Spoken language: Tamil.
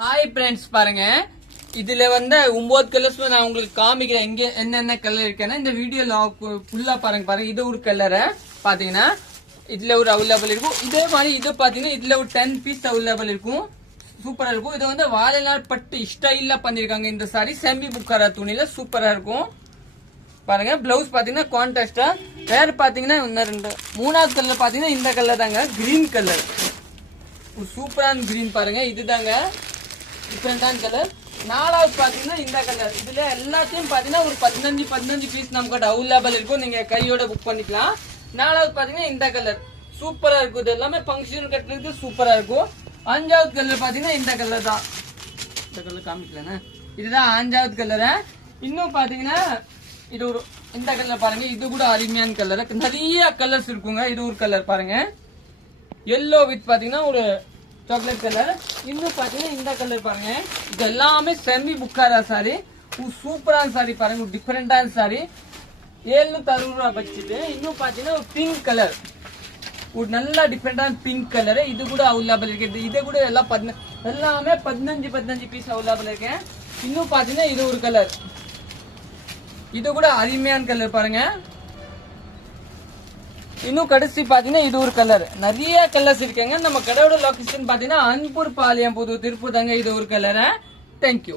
ஹாய் ஃப்ரெண்ட்ஸ், பாருங்க இதுல 9 கலர்ஸ் நான் உங்களுக்கு காமிக்கிறேன். எங்க என்னென்ன கலர் இருக்குன்னா இந்த வீடியோல ஃபுல்லா பாருங்க. இது ஒரு கலரை பாத்தீங்கன்னா இதுல ஒரு அவைலபிள் இருக்கும். இதே மாதிரி இது பாத்தீங்கன்னா இதுல ஒரு 10 பீஸ் அவைலபிள் இருக்கும். சூப்பரா இருக்கும். இது வாழைநாள் பட்டு ஸ்டைல்ல பண்ணிருக்காங்க. இந்த சாரி செமி புக்காரா துணியில சூப்பரா இருக்கும். பாருங்க பிளவுஸ் பாத்தீங்கன்னா கான்ட்ராஸ்டா. வேற பாத்தீங்கன்னா மூணாவது கலர் பாத்தீங்கன்னா இந்த கலர் தாங்க, கிரீன் கலர். சூப்பரான கிரீன் பாருங்க, இதுதாங்க டிஃபரெண்டான கலர். நாலாவது பாத்தீங்கன்னா இந்த கலர். இதுல எல்லாத்தையும் பாத்தீங்கன்னா ஒரு 15 பீஸ் நமக்கு அவைலபிள் இருக்கும். நீங்க கையோட புக் பண்ணிக்கலாம். நாலாவது பாத்தீங்கன்னா இந்த கலர் சூப்பரா இருக்கும். இது எல்லாமே ஃபங்க்ஷன் கட்டுறதுக்கு சூப்பரா இருக்கும். அஞ்சாவது கலர் பாத்தீங்கன்னா இந்த கலர் தான். இந்த கலர் காமிக்கலன்னா இதுதான் அஞ்சாவது கலர். இன்னும் பாத்தீங்கன்னா இது ஒரு இந்த கலர் பாருங்க. இது கூட அருமையான கலர். நிறைய கலர்ஸ் இருக்குங்க. இது ஒரு கலர் பாருங்க, எல்லோ வித் பாத்தீங்கன்னா ஒரு சாக்லேட் கலர். இன்னும் பாத்தீங்கன்னா இந்த கலர் பாருங்க. இது எல்லாமே செமி புக்காரா சாரி. சூப்பரான சாரி பாருங்க, டிஃபரெண்டான சாரி. 760 ரூபாய் வச்சுட்டு. இன்னும் பாத்தீங்கன்னா ஒரு பிங்க் கலர், ஒரு நல்ல டிஃபரெண்டான பிங்க் கலர். இது கூட அவைலபிள் இருக்கு. இது கூட எல்லாமே 15 பீஸ் அவைலபிள் இருக்கு. இன்னும் பாத்தீங்கன்னா இது ஒரு கலர். இது கூட அருமையான கலர் பாருங்க. இன்னும் கடைசி பாத்தீங்கன்னா இது ஒரு கலர். நிறைய கலர்ஸ் இருக்குங்க. நம்ம கடையோட லொகேஷன் பாத்தீங்கன்னா அன்பூர் பாளையம் புது திருப்பூர் தாங்க. இது ஒரு கலர். தேங்க்யூ.